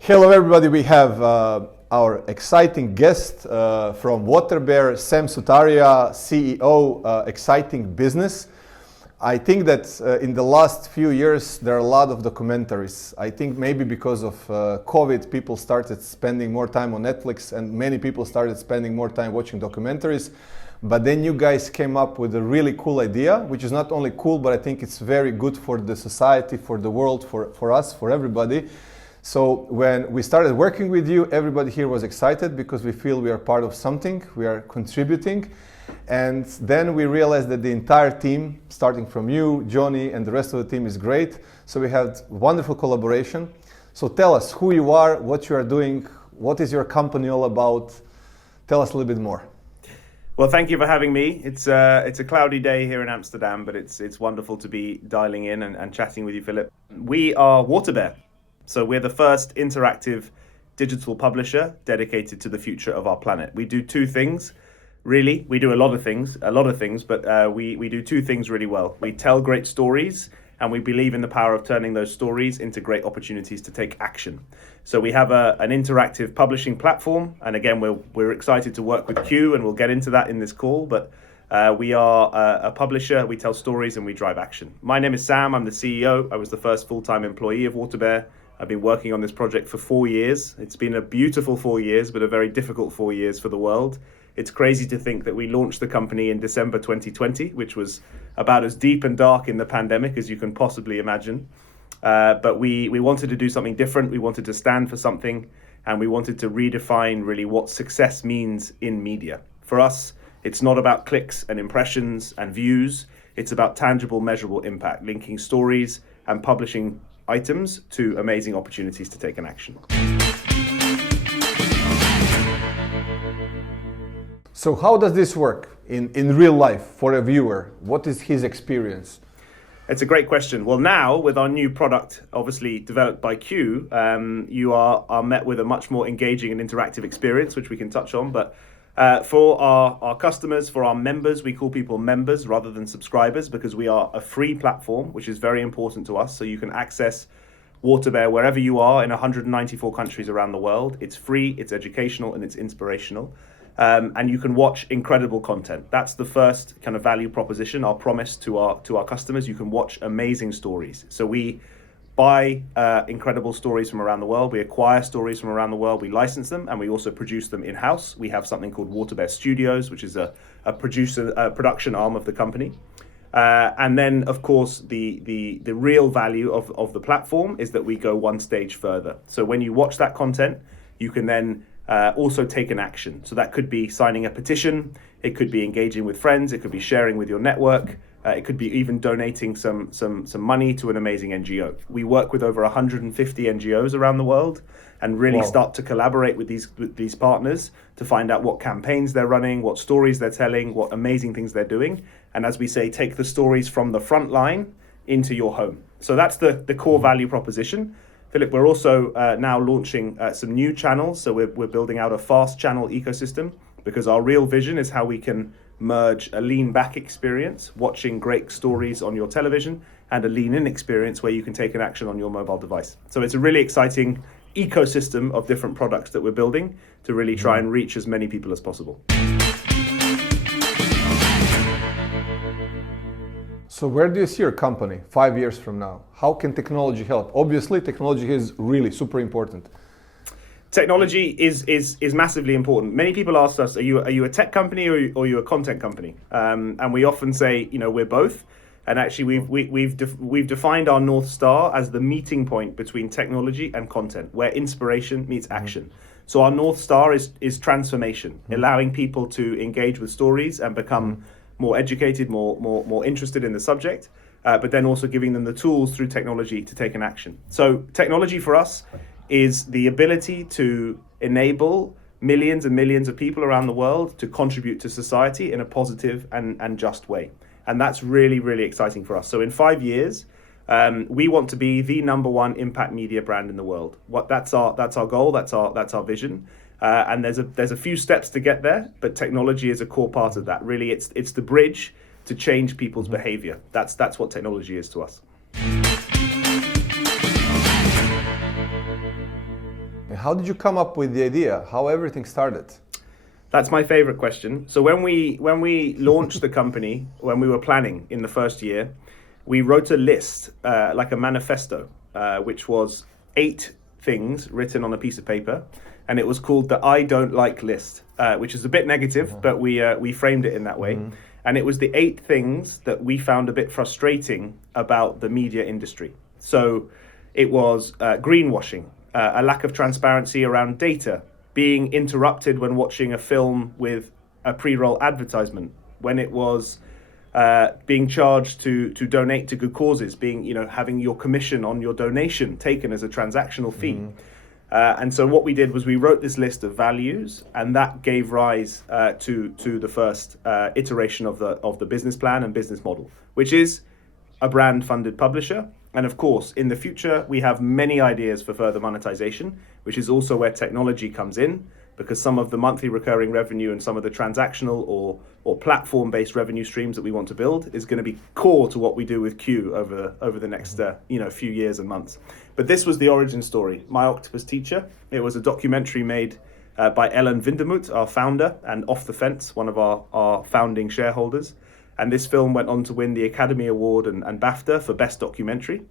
Hello everybody, we have our exciting guest from WaterBear, Sam Sutaria, CEO, Exciting Business. I think that in the last few years there are a lot of documentaries. I think maybe because of COVID people started spending more time on Netflix and many people started spending more time watching documentaries. But then you guys came up with a really cool idea, which is not only cool, but I think it's very good for the society, for the world, for us, for everybody. So when we started working with you, everybody here was excited because we feel we are part of something, we are contributing. And then we realized that the entire team, starting from you, Johnny, and the rest of the team is great. So we had wonderful collaboration. So tell us who you are, what you are doing, what is your company all about? Tell us a little bit more. Well, thank you for having me. It's a cloudy day here in Amsterdam, but it's wonderful to be dialing in and chatting with you, Philip. We are WaterBear. So we're the first interactive digital publisher dedicated to the future of our planet. We do two things, really. We do a lot of things, but we do two things really well. We tell great stories, and we believe in the power of turning those stories into great opportunities to take action. So we have an interactive publishing platform, and again, we're excited to work with Q, and we'll get into that in this call, but we are a publisher, we tell stories, and we drive action. My name is Sam, I'm the CEO. I was the first full-time employee of WaterBear. I've been working on this project for 4 years. It's been a beautiful 4 years, but a very difficult 4 years for the world. It's crazy to think that we launched the company in December 2020, which was about as deep and dark in the pandemic as you can possibly imagine. But we wanted to do something different. We wanted to stand for something, and we wanted to redefine really what success means in media. For us, it's not about clicks and impressions and views. It's about tangible, measurable impact, linking stories and publishing items to amazing opportunities to take an action. So how does this work in real life for a viewer? What is his experience? It's a great question. Well, now with our new product, obviously developed by Q, you are met with a much more engaging and interactive experience, which we can touch on. But for our customers, for our members, we call people members rather than subscribers because we are a free platform, which is very important to us. So you can access WaterBear wherever you are in 194 countries around the world. It's free, it's educational, and it's inspirational. And you can watch incredible content. That's the first kind of value proposition, our promise to our customers. You can watch amazing stories. So we buy incredible stories from around the world. We acquire stories from around the world. We license them, and we also produce them in-house. We have something called WaterBear Studios, which is a production arm of the company. And then, of course, the real value of the platform is that we go one stage further. So when you watch that content, you can then also take an action. So that could be signing a petition, it could be engaging with friends, it could be sharing with your network, it could be even donating some money to an amazing NGO. We work with over 150 NGOs around the world and really start to collaborate with these partners to find out what campaigns they're running, what stories they're telling, what amazing things they're doing. And as we say, take the stories from the front line into your home. So that's the core value proposition. Philip, we're also now launching some new channels. So we're building out a fast channel ecosystem because our real vision is how we can merge a lean back experience, watching great stories on your television, and a lean in experience where you can take an action on your mobile device. So it's a really exciting ecosystem of different products that we're building to really try and reach as many people as possible. So where do you see your company 5 years from now? How can technology help? Obviously, technology is really super important. Technology is massively important. Many people ask us, are you a tech company or are you a content company? And we often say, we're both. And actually, we've defined our North Star as the meeting point between technology and content, where inspiration meets action. So our North Star is transformation, allowing people to engage with stories and become more educated, more interested in the subject, but then also giving them the tools through technology to take an action. So technology for us is the ability to enable millions and millions of people around the world to contribute to society in a positive and just way. And that's really, really exciting for us. So in 5 years, we want to be the #1 impact media brand in the world. That's our goal, that's our vision. And there's a few steps to get there, but technology is a core part of that. Really, it's the bridge to change people's behavior. That's what technology is to us. how did you come up with the idea? How everything started? That's my favorite question. So when we launched the company, when we were planning in the first year, we wrote a list, like a manifesto, which was 8 things written on a piece of paper, and it was called the I don't like list, which is a bit negative, but we framed it in that way. And it was the 8 things that we found a bit frustrating about the media industry. So it was greenwashing, a lack of transparency around data, being interrupted when watching a film with a pre-roll advertisement, when it was being charged to donate to good causes, being, having your commission on your donation taken as a transactional fee. And so what we did was we wrote this list of values, and that gave rise to the first iteration of the business plan and business model, which is a brand-funded publisher. And of course, in the future, we have many ideas for further monetization, which is also where technology comes in, because some of the monthly recurring revenue and some of the transactional or platform-based revenue streams that we want to build is going to be core to what we do with Q over the next few years and months. But this was the origin story. My Octopus Teacher. It was a documentary made by Ellen Vindermut, our founder, and Off the Fence, one of our founding shareholders. And this film went on to win the Academy Award and BAFTA for Best Documentary.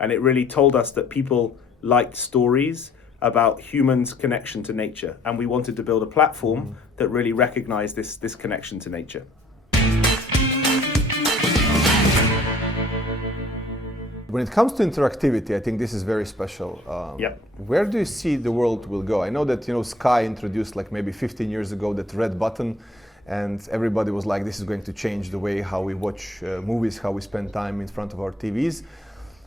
And it really told us that people liked stories about humans' connection to nature. And we wanted to build a platform that really recognized this connection to nature. When it comes to interactivity, I think this is very special. Where do you see the world will go? I know that Sky introduced like maybe 15 years ago that red button, and everybody was like, this is going to change the way how we watch movies, how we spend time in front of our TVs.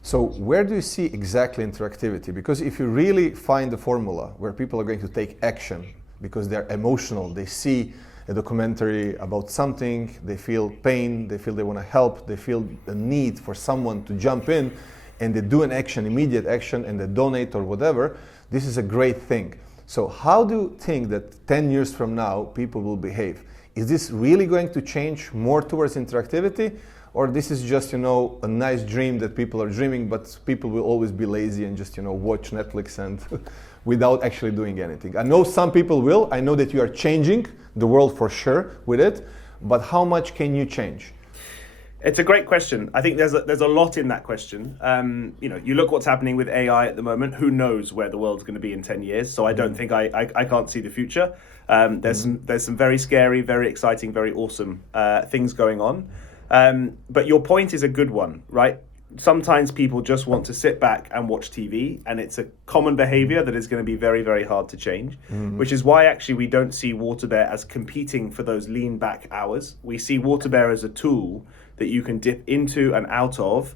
So where do you see exactly interactivity? Because if you really find the formula where people are going to take action because they're emotional, they see a documentary about something, they feel pain, they feel they want to help, they feel a need for someone to jump in, and they do an action, immediate action, and they donate or whatever, this is a great thing. So how do you think that 10 years from now people will behave? Is this really going to change more towards interactivity? Or this is just, a nice dream that people are dreaming, but people will always be lazy and just, watch Netflix and without actually doing anything? I know some people will. I know that you are changing the world for sure with it, but how much can you change? It's a great question. I think there's a lot in that question. You look what's happening with AI at the moment. Who knows where the world's going to be in 10 years? So I don't think I can't see the future. There's some very scary, very exciting, very awesome things going on. But your point is a good one, right? Sometimes people just want to sit back and watch TV, and it's a common behavior that is going to be very, very hard to change, which is why actually we don't see WaterBear as competing for those lean back hours. We see WaterBear as a tool that you can dip into and out of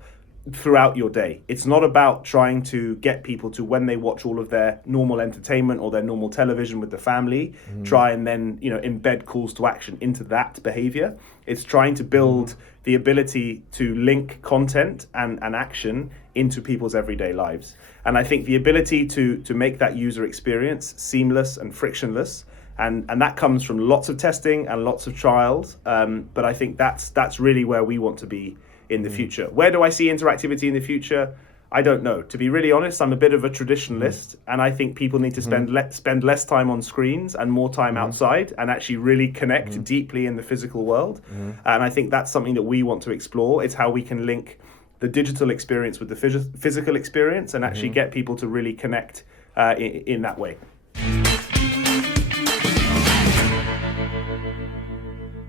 throughout your day. It's not about trying to get people to, when they watch all of their normal entertainment or their normal television with the family, try and then embed calls to action into that behavior. It's trying to build the ability to link content and action into people's everyday lives. And I think the ability to make that user experience seamless and frictionless, and that comes from lots of testing and lots of trials. But I think that's really where we want to be in the future. Where do I see interactivity in the future? I don't know. To be really honest, I'm a bit of a traditionalist, and I think people need to spend less time on screens and more time outside and actually really connect deeply in the physical world. And I think that's something that we want to explore. It's how we can link the digital experience with the physical experience and actually get people to really connect in that way.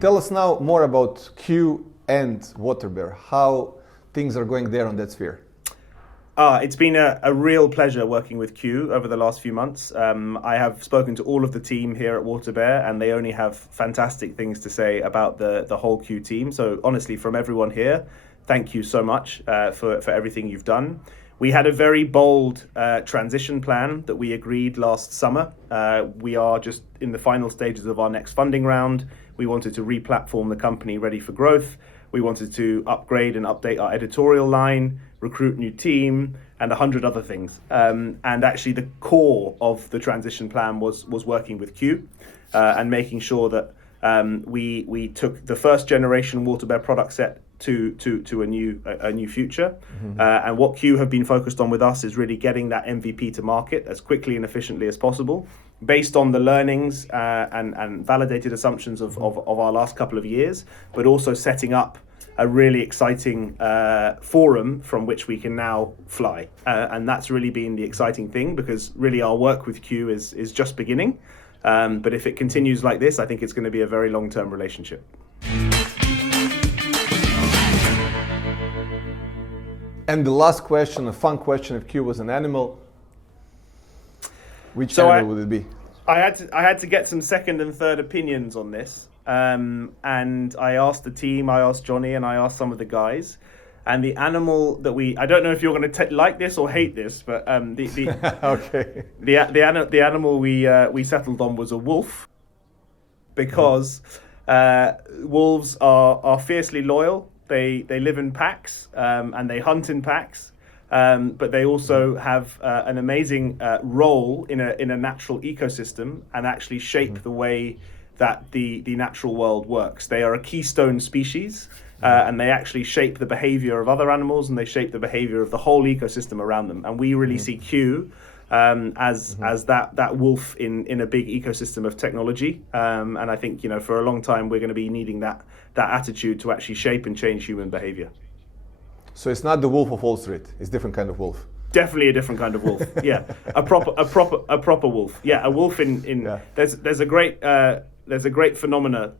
Tell us now more about Q and WaterBear, how things are going there on that sphere. It's been a real pleasure working with Q over the last few months. I have spoken to all of the team here at WaterBear, and they only have fantastic things to say about the whole Q team. So honestly, from everyone here, thank you so much for everything you've done. We had a very bold transition plan that we agreed last summer. We are just in the final stages of our next funding round. We wanted to re-platform the company ready for growth. We wanted to upgrade and update our editorial line, recruit a new team, and 100 other things. And actually the core of the transition plan was working with Q and making sure that we took the first generation WaterBear product set to a new future. And what Q have been focused on with us is really getting that MVP to market as quickly and efficiently as possible, based on the learnings and validated assumptions of our last couple of years, but also setting up a really exciting forum from which we can now fly. And that's really been the exciting thing, because really our work with Q is just beginning. But if it continues like this, I think it's going to be a very long-term relationship. And the last question, a fun question: if Q was an animal, which animal would it be? I had to get some second and third opinions on this, and I asked the team, I asked Johnny, and I asked some of the guys. And the animal that I don't know if you're going to like this or hate this, but okay. the animal we settled on was a wolf, because wolves are fiercely loyal. They live in packs, and they hunt in packs, but they also have an amazing role in a natural ecosystem, and actually shape the way that the natural world works. They are a keystone species, and they actually shape the behavior of other animals, and they shape the behavior of the whole ecosystem around them. And we really see Q as that wolf in a big ecosystem of technology. And I think, for a long time we're going to be needing that attitude to actually shape and change human behavior. So it's not the Wolf of Wall Street; it's a different kind of wolf. Definitely a different kind of wolf. Yeah, a proper wolf. Yeah, a wolf in. Yeah. There's a great phenomena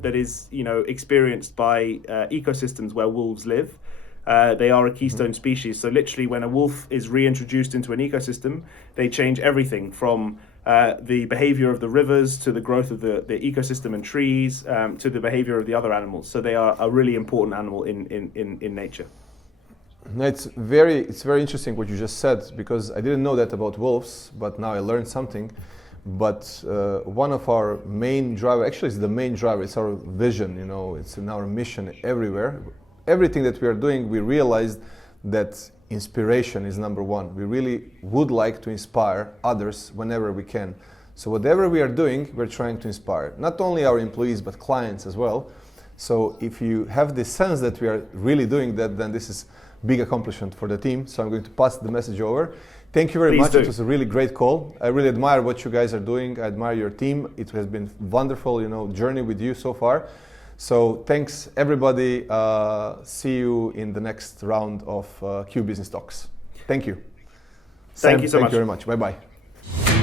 that is experienced by ecosystems where wolves live. They are a keystone species. So literally, when a wolf is reintroduced into an ecosystem, they change everything from the behavior of the rivers to the growth of the ecosystem and trees, to the behavior of the other animals. So they are a really important animal in nature. No, it's very interesting what you just said, because I didn't know that about wolves, but now I learned something. But one of our main driver, actually it's the main driver, it's our vision, it's in our mission everywhere. Everything that we are doing, we realized that inspiration is number one. We really would like to inspire others whenever we can. So whatever we are doing, we're trying to inspire not only our employees, but clients as well. So if you have the sense that we are really doing that, then this is big accomplishment for the team. So I'm going to pass the message over. Thank you very much. It was a really great call. I really admire what you guys are doing. I admire your team. It has been wonderful, journey with you so far. So thanks everybody. See you in the next round of Q Business Talks. Thank you. Thank you so much. Thank you very much. Bye-bye.